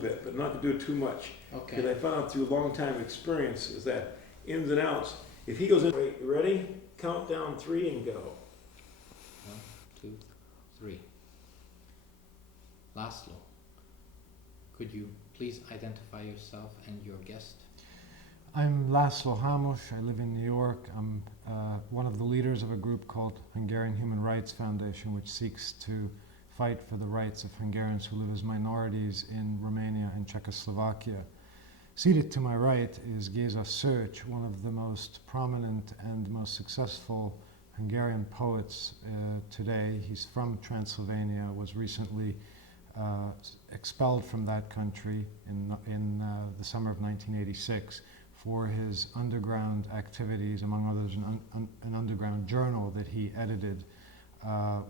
bit, but not to do too much. Because I found out through long time experience is that ins and outs, if he goes in, ready? Count down 3 and go. 1, 2, 3. László, could you please identify yourself and your guest? I'm László Hamos. I live in New York. I'm one of the leaders of a group called Hungarian Human Rights Foundation, which seeks to fight for the rights of Hungarians who live as minorities in Romania and Czechoslovakia. Seated to my right is Géza Szörcs, one of the most prominent and most successful Hungarian poets today. He's from Transylvania, was recently expelled from that country in the summer of 1986 for his underground activities, among others an underground journal that he edited,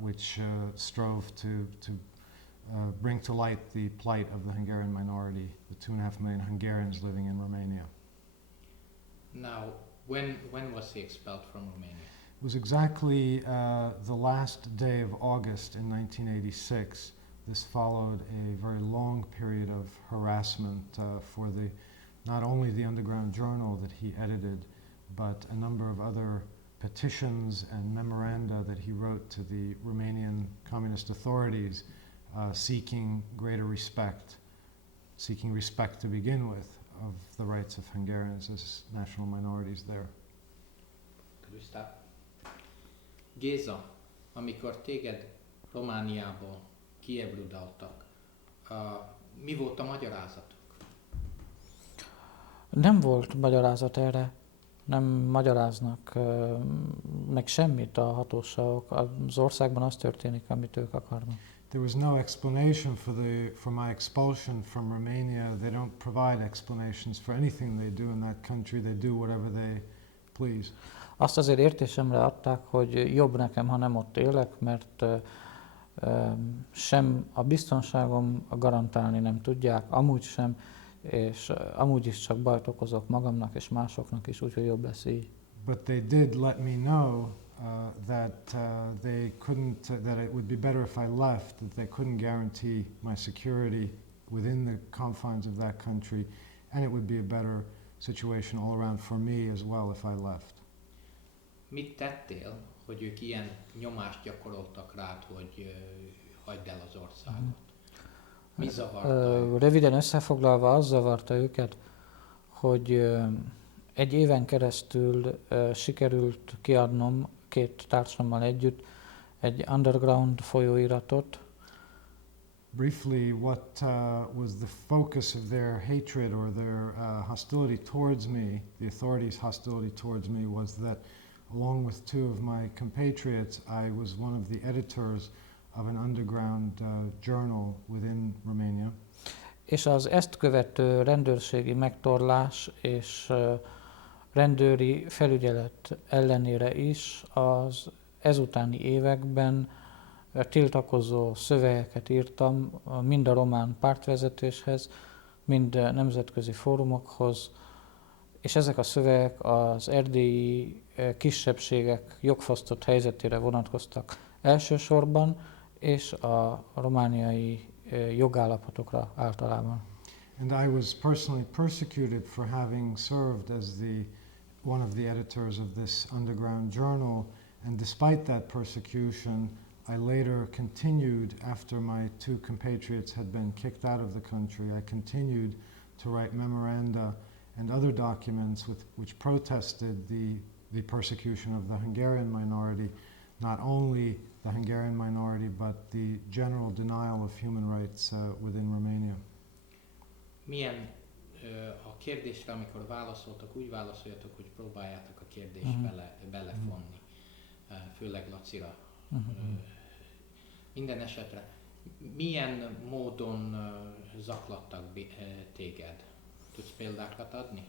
which strove to bring to light the plight of the Hungarian minority, the 2.5 million Hungarians living in Romania. Now, when was he expelled from Romania? It was exactly the last day of August in 1986. This followed a very long period of harassment for not only the underground journal that he edited, but a number of other petitions and memoranda that he wrote to the Romanian communist authorities seeking greater respect, seeking respect to begin with of the rights of Hungarians as national minorities there. Could we stop? Géza, amikor téged Romániából kiebrudaltak, mi volt a magyarázatuk? Nem volt magyarázat erre, nem magyaráznak meg semmit a hatóságok. Az országban az történik, amit ők akarnak. There was no explanation for my expulsion from Romania. They don't provide explanations for anything they do in that country. They do whatever they please. Azt azért értésemre adták, hogy jobb nekem, ha nem ott élek, mert sem a biztonságom garantálni nem tudják, amúgy sem, és amúgy is csak bajt okozok magamnak és másoknak is, úgyhogy jobb lesz így. But they did let me know that they couldn't, that it would be better if I left, that they couldn't guarantee my security within the confines of that country, and it would be a better situation all around for me as well if I left. Mit tettél, hogy ők ilyen nyomást gyakoroltak rád, hogy hagyd el az országot? Mi zavarta? Röviden összefoglalva az zavarta őket, hogy egy éven keresztül sikerült kiadnom 2 társammal együtt egy underground folyóiratot. Briefly, what was the focus of their hatred or their hostility towards me, the authorities' hostility towards me, was that along with 2 of my compatriots, I was one of the editors of an underground journal within Romania. És az ezt követő rendőrségi megtorlás és rendőri felügyelet ellenére is az ezutáni években tiltakozó szövegeket írtam mind a román pártvezetéshez, mind nemzetközi fórumokhoz, és ezek a szövegek az erdélyi kisebbségek jogfosztott helyzetére vonatkoztak elsősorban, és a romániai jogállapotokra általában. And I was personally persecuted for having served as one of the editors of this underground journal, and despite that persecution, I later continued, after my 2 compatriots had been kicked out of the country, I continued to write memoranda and other documents which protested the persecution of the Hungarian minority, not only the Hungarian minority, but the general denial of human rights within Romania. Milyen a kérdésre, amikor válaszoltak, úgy válaszoljatok, hogy próbáljátok a kérdést belefonni, főleg Lacira. Minden esetre, milyen módon zaklattak téged? Tudsz példákat adni?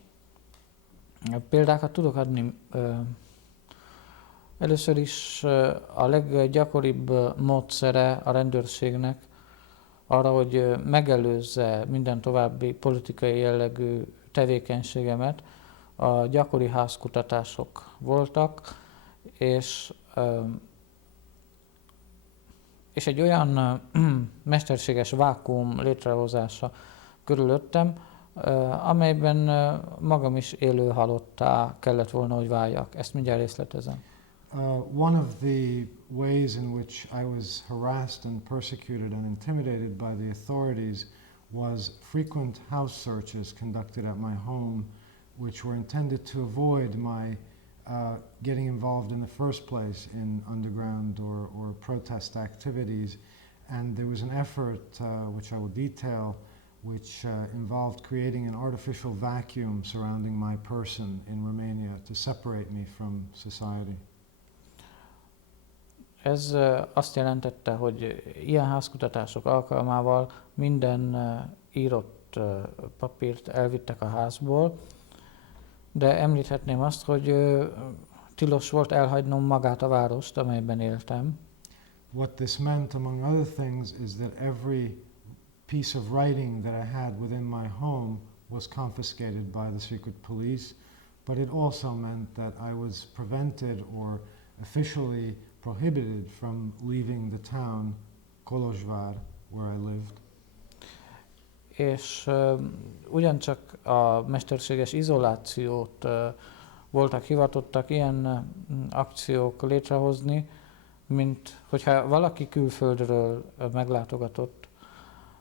Példákat tudok adni. Először is a leggyakoribb módszere a rendőrségnek arra, hogy megelőzze minden további politikai jellegű tevékenységemet, a gyakori házkutatások voltak, és egy olyan mesterséges vákuum létrehozása, körülöttem, amelyben magam is élő halottá kellett volna, hogy váljak. Ezt mindjárt részletezem. One of the ways in which I was harassed and persecuted and intimidated by the authorities was frequent house searches conducted at my home, which were intended to avoid my getting involved in the first place in underground or protest activities. And there was an effort, which I will detail, which involved creating an artificial vacuum surrounding my person in Romania to separate me from society. Ez azt jelentette, hogy ilyen házkutatások alkalmával minden írott papírt elvittek a házból, de említhetném azt, hogy tilos volt elhagynom magát a várost, amelyben éltem. What this meant, among other things, is that every piece of writing that I had within my home was confiscated by the secret police, but it also meant that I was prevented or officially prohibited from leaving the town, Kolozsvár, where I lived. És ugyancsak a mesterséges izolációt voltak hivatottak ilyen akciók létrehozni, mint hogyha valaki külföldről meglátogatott,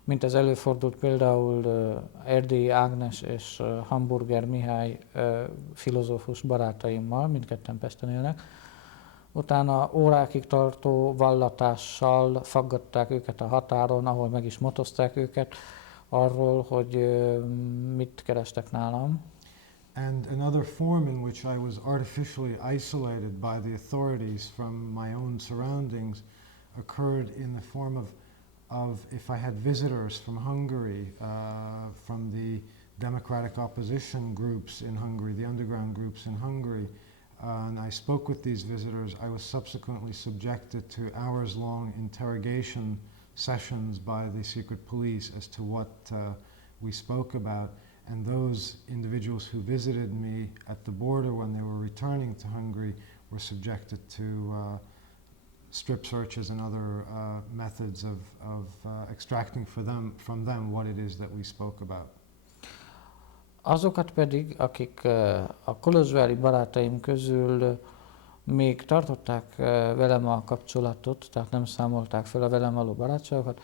mint ez előfordult például Erdélyi Ágnes és Hamburger Mihály filozófus barátaimmal, mindketten Pesten élnek. Utána órákig tartó vallatással faggatták őket a határon, ahol meg is motozták őket arról, hogy mit kerestek nálam. And another form in which I was artificially isolated by the authorities from my own surroundings occurred in the form of if I had visitors from Hungary, from the democratic opposition groups in Hungary, the underground groups in Hungary, and I spoke with these visitors, I was subsequently subjected to hours-long interrogation sessions by the secret police as to what we spoke about. And those individuals who visited me at the border when they were returning to Hungary were subjected to strip searches and other methods of extracting from them what it is that we spoke about. Azokat pedig, akik a kolozsvári barátaim közül még tartották velem a kapcsolatot, tehát nem számolták fel a velem való barátságokat,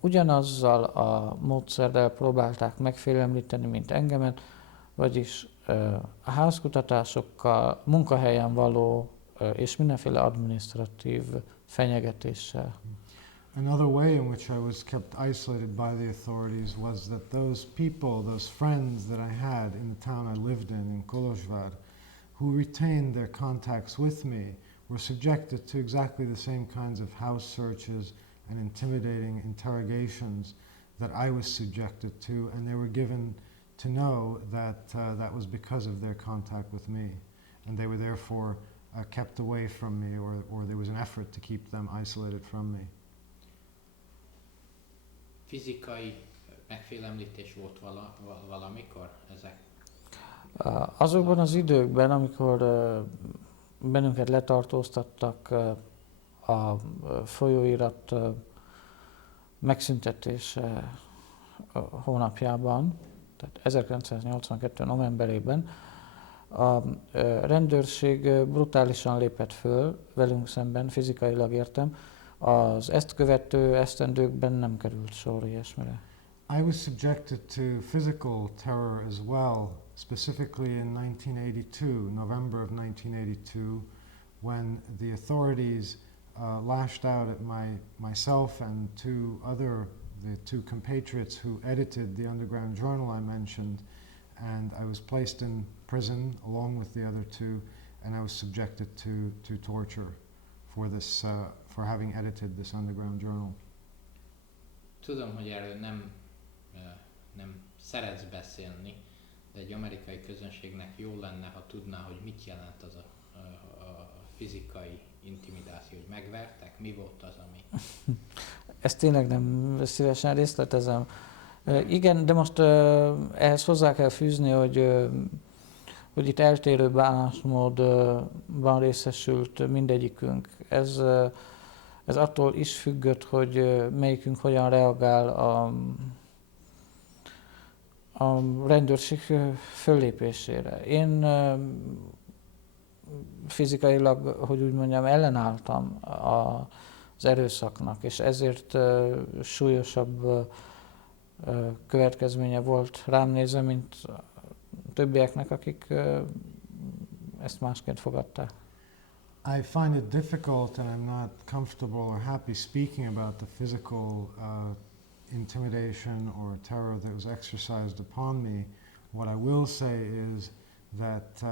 ugyanazzal a módszerrel próbálták megfélemlíteni, mint engemet, vagyis a házkutatásokkal, munkahelyen való és mindenféle adminisztratív fenyegetéssel. Another way in which I was kept isolated by the authorities was that those people, those friends that I had in the town I lived in Kolozsvár, who retained their contacts with me, were subjected to exactly the same kinds of house searches and intimidating interrogations that I was subjected to, and they were given to know that that was because of their contact with me, and they were therefore kept away from me, or there was an effort to keep them isolated from me. Fizikai megfélemlítés volt valamikor ezek? Azokban az időkben, amikor bennünket letartóztattak a folyóirat megszüntetése hónapjában, tehát 1982. novemberében, a rendőrség brutálisan lépett föl velünk szemben, fizikailag értem. Az ezt követő esztendőkben nem került sor ilyesmire. I was subjected to physical terror as well, specifically in 1982, November of 1982, when the authorities lashed out at myself and the two compatriots who edited the underground journal I mentioned, and I was placed in prison along with the other two, and I was subjected to torture for this, for having edited this underground journal. Tudom, hogy erről nem szeretsz beszélni, de egy amerikai közönségnek jó lenne, ha tudná, hogy mit jelent az a fizikai intimidáció, hogy megvertek, mi volt az, ami... Ezt tényleg nem szívesen részletezem. Igen, de most ehhez hozzá kell fűzni, hogy itt eltérő bánásmódban részesült mindegyikünk. Ez attól is függött, hogy melyikünk hogyan reagál a rendőrség föllépésére. Én fizikailag, hogy úgy mondjam, ellenálltam az erőszaknak, és ezért súlyosabb következménye volt rám nézve, mint többieknek, akik ezt másként fogadták. I find it difficult and I'm not comfortable or happy speaking about the physical intimidation or terror that was exercised upon me. What I will say is that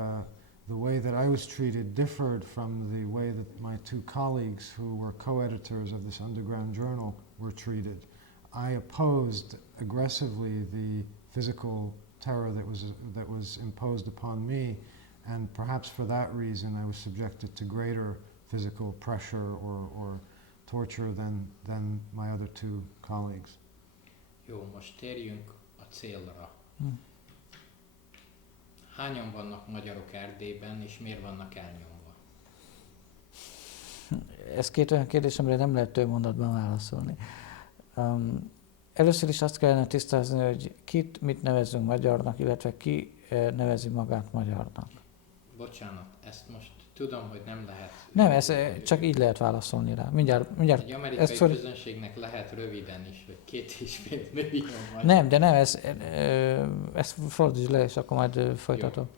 the way that I was treated differed from the way that my two colleagues who were co-editors of this underground journal were treated. I opposed aggressively the physical terror that was imposed upon me, and perhaps for that reason I was subjected to greater physical pressure or torture than my other two colleagues. Jó, most térjünk a célra. Hányan vannak magyarok Erdélyben, és miért vannak elnyomva? Ez két olyan kérdés, amire nem lehet több mondatban válaszolni. Először is azt kellene tisztázni, hogy mit nevezünk magyarnak, illetve ki nevezi magát magyarnak. Bocsánat, ezt most tudom, hogy nem lehet... Nem, ez csak így lehet válaszolni rá. Mindjárt egy amerikai közönségnek lehet röviden is, hogy 2,5 millió magyar. Nem, de nem, ezt fordítsd le, és akkor majd folytatom.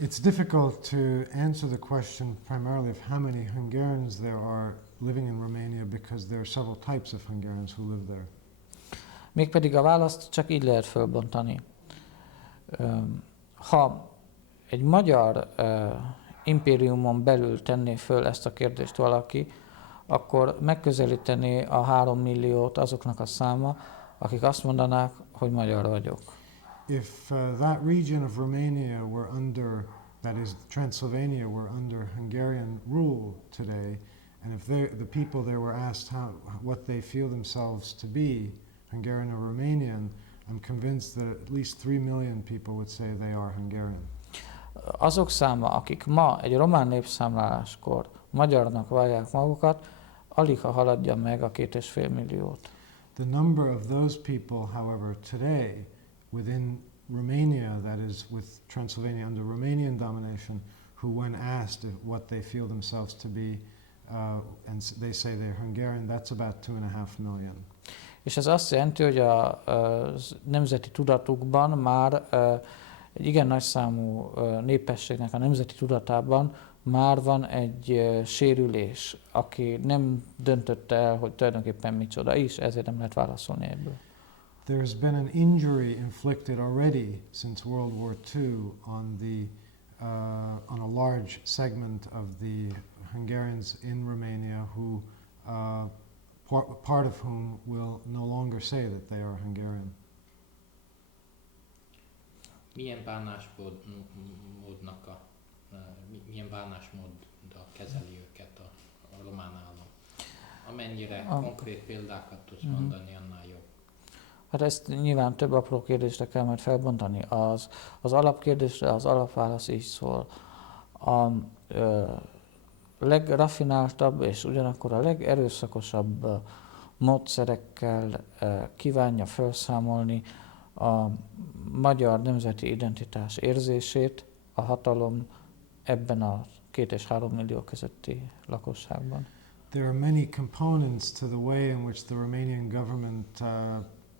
It's difficult to answer the question primarily of how many Hungarians there are living in Romania because there are several types of Hungarians who live there. Mégpedig a választ csak így lehet fölbontani. Ha egy magyar impériumon belül tenné föl ezt a kérdést valaki, akkor megközelítené a 3 milliót azoknak a száma, akik azt mondanák, hogy magyar vagyok. If that region of Romania were under, that is Transylvania, were under Hungarian rule today, and if the people there were asked what they feel themselves to be, Hungarian or Romanian, I'm convinced that at least 3 million people would say they are Hungarian. Azok száma, akik ma egy román népszámláláskor magyarnak vallják magukat, alig ha haladja meg a 2,5 milliót. The number of those people, however, today within Romania, that is with Transylvania under Romanian domination, who when asked what they feel themselves to be, and they say they're Hungarian, that's about 2.5 million. És ez azt jelenti, hogy a nemzeti tudatukban már egy igen nagy számú népességnek a nemzeti tudatában már van egy sérülés, aki nem döntötte el, hogy tulajdonképpen micsoda is, ezért nem lehet válaszolni ebből. There's been an injury inflicted already since World War II on a large segment of the Hungarians in Romania who part of whom will no longer say that they are Hungarian. Milyen bánásmóddal kezeli őket a román állam? Amennyire konkrét példákat tudsz mondani, annál jobb. Hát ezt nyilván több apró kérdésre kell majd felbontani. Az alapkérdésre az alapválasz így szól. A legraffináltabb és ugyanakkor a legerőszakosabb módszerekkel kívánja felszámolni a magyar nemzeti identitás érzését a hatalom ebben a 2 és 3 millió közötti lakosságban. There are many components to the way in which the Romanian government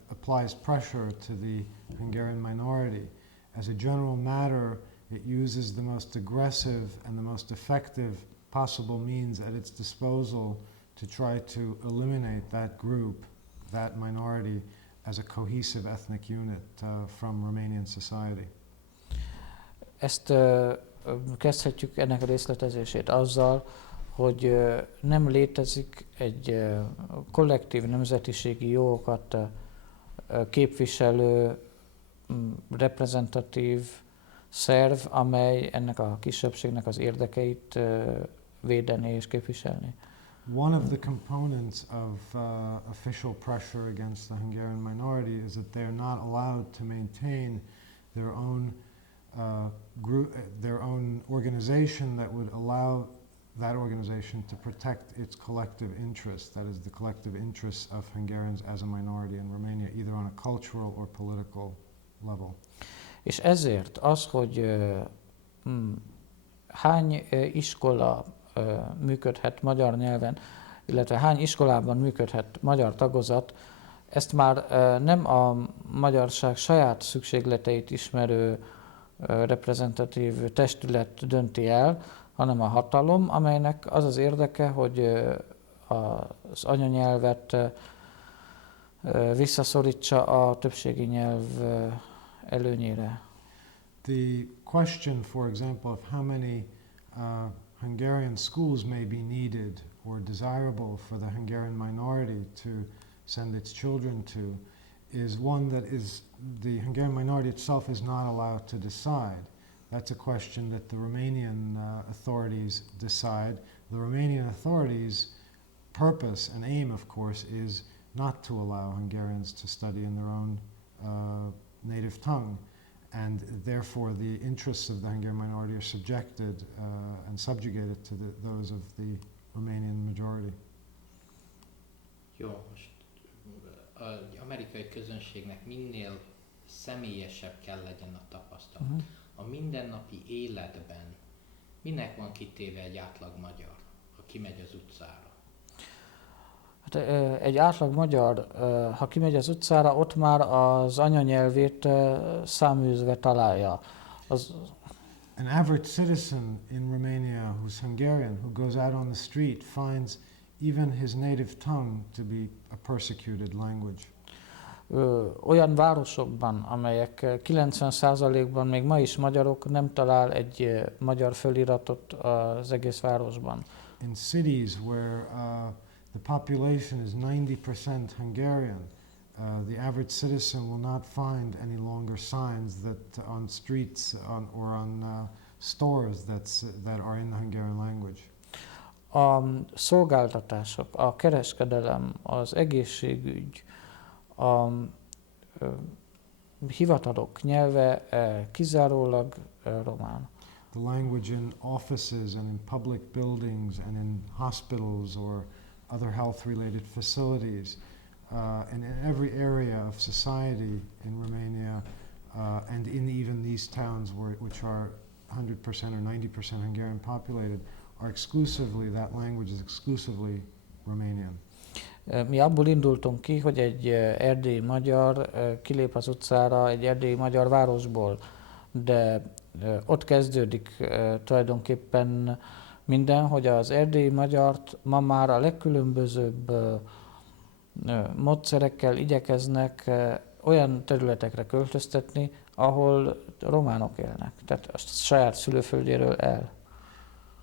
applies pressure to the Hungarian minority. As a general matter, it uses the most aggressive and the most effective possible means at its disposal to try to eliminate that group, that minority, as a cohesive ethnic unit from Romanian society. Ezt kezdhetjük ennek a részletezését azzal, hogy nem létezik egy kollektív nemzetiségi jogokat képviselő reprezentatív szerv, amely ennek a kisebbségnek az érdekeit védeni és képviselni. One of the components of official pressure against the Hungarian minority is that they are not allowed to maintain their own group, their own organization that would allow that organization to protect its collective interests, that is the collective interests of Hungarians as a minority in Romania, either on a cultural or political level. És ezért az, hogy hány iskola működhet magyar nyelven, illetve hány iskolában működhet magyar tagozat, ezt már nem a magyarság saját szükségleteit ismerő reprezentatív testület dönti el, hanem a hatalom, amelynek az az érdeke, hogy az anyanyelvet visszaszorítsa a többségi nyelv előnyére. The question, for example, of how many Hungarian schools may be needed or desirable for the Hungarian minority to send its children to is one that is the Hungarian minority itself is not allowed to decide. That's a question that the Romanian authorities decide. The Romanian authorities' purpose and aim, of course, is not to allow Hungarians to study in their own native tongue. And therefore the interests of the Hungarian minority are subjected and subjugated to those of the Romanian majority. Jó, most az amerikai közönségnek minél személyesebb kell legyen a tapasztalat. A mindennapi életben minek van kitéve egy átlag magyar, ha kimegy az utcára? Hát, egy átlag magyar, ha kimegy az utcára, ott már az anyanyelvét száműzve találja. An average citizen in Romania who's Hungarian, who goes out on the street, finds even his native tongue to be a persecuted language. Olyan városokban, amelyek 90%-ban még ma is magyarok, nem talál egy magyar föliratot az egész városban. In cities where the population is 90% Hungarian, the average citizen will not find any longer signs that on streets or on stores that are in the Hungarian language. A szolgáltatások, a kereskedelem, az egészségügy, a hivatalok nyelve kizárólag román. The language in offices and in public buildings and in hospitals or other health-related facilities, and in every area of society in Romania, and in even these towns which are 100% or 90% Hungarian populated, are exclusively, that language is exclusively Romanian. Mi abból indultunk ki, hogy egy erdélyi magyar kilép az utcára egy erdélyi magyar városból, de ott kezdődik tulajdonképpen minden, hogy az erdélyi magyart ma már a legkülönbözőbb módszerekkel igyekeznek olyan területekre költöztetni, ahol románok élnek, tehát a saját szülőföldjéről el.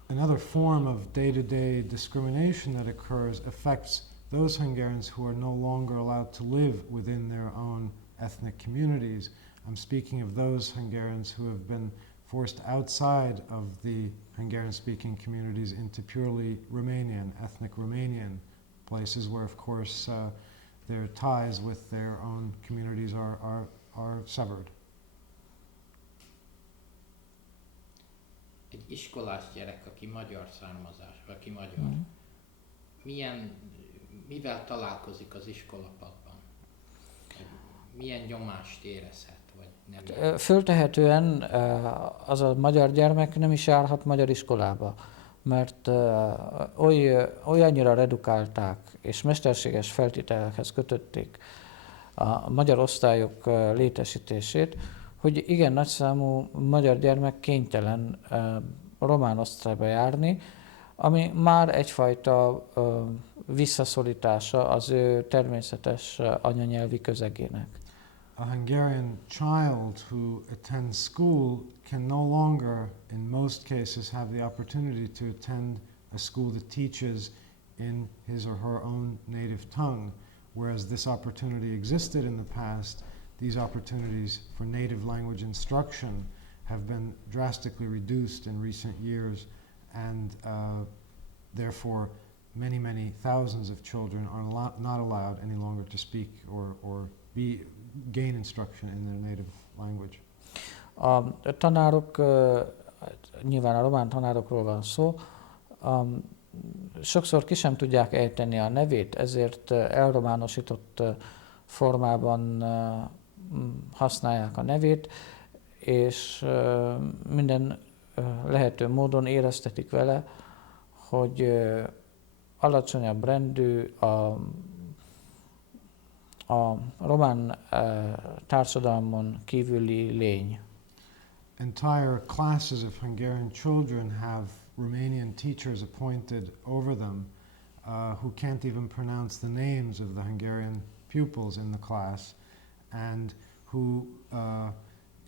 Another form of day-to-day discrimination that occurs affects those Hungarians who are no longer allowed to live within their own ethnic communities. I'm speaking of those Hungarians who have been forced outside of the Hungarian-speaking communities into purely Romanian, ethnic Romanian places where, of course, their ties with their own communities are severed. Egy iskolás gyerek, aki magyar származás, aki magyar, mivel találkozik az iskolapadban? Milyen nyomást érezhet, vagy nem? Föltehetően az a magyar gyermek nem is járhat magyar iskolába, mert olyannyira redukálták és mesterséges feltételekhez kötötték a magyar osztályok létesítését, hogy igen nagyszámú magyar gyermek kénytelen román osztályba járni, ami már egyfajta visszaszorítása az ő természetes anyanyelvi közegének. A Hungarian child who attends school can no longer, in most cases, have the opportunity to attend a school that teaches in his or her own native tongue, whereas this opportunity existed in the past. These opportunities for native language instruction have been drastically reduced in recent years, and therefore many thousands of children are not allowed any longer to speak or gain instruction in their native language. A tanárok, nyilván a román tanárokról van szó, sokszor ki sem tudják ejteni a nevét, ezért elrománosított formában használják a nevét, és minden lehető módon éreztetik vele, hogy alacsonyabb rendű, a román társadalmon kívüli lény. Entire classes of Hungarian children have Romanian teachers appointed over them who can't even pronounce the names of the Hungarian pupils in the class, and who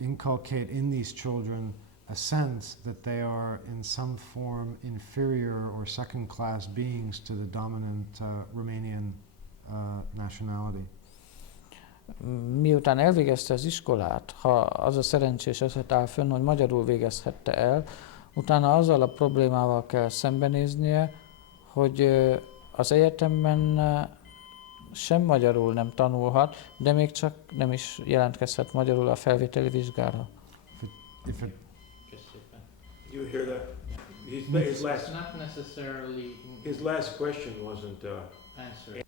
inculcate in these children a sense that they are in some form inferior or second-class beings to the dominant Romanian nationality. Miután elvégezte az iskolát, ha az a szerencsés eset áll fönn, hogy magyarul végezhette el, utána azzal a problémával kell szembenéznie, hogy az egyetemben sem magyarul nem tanulhat, de még csak nem is jelentkezhet magyarul a felvételi vizsgára. You hear that? His last Not necessarily his last question wasn't answered.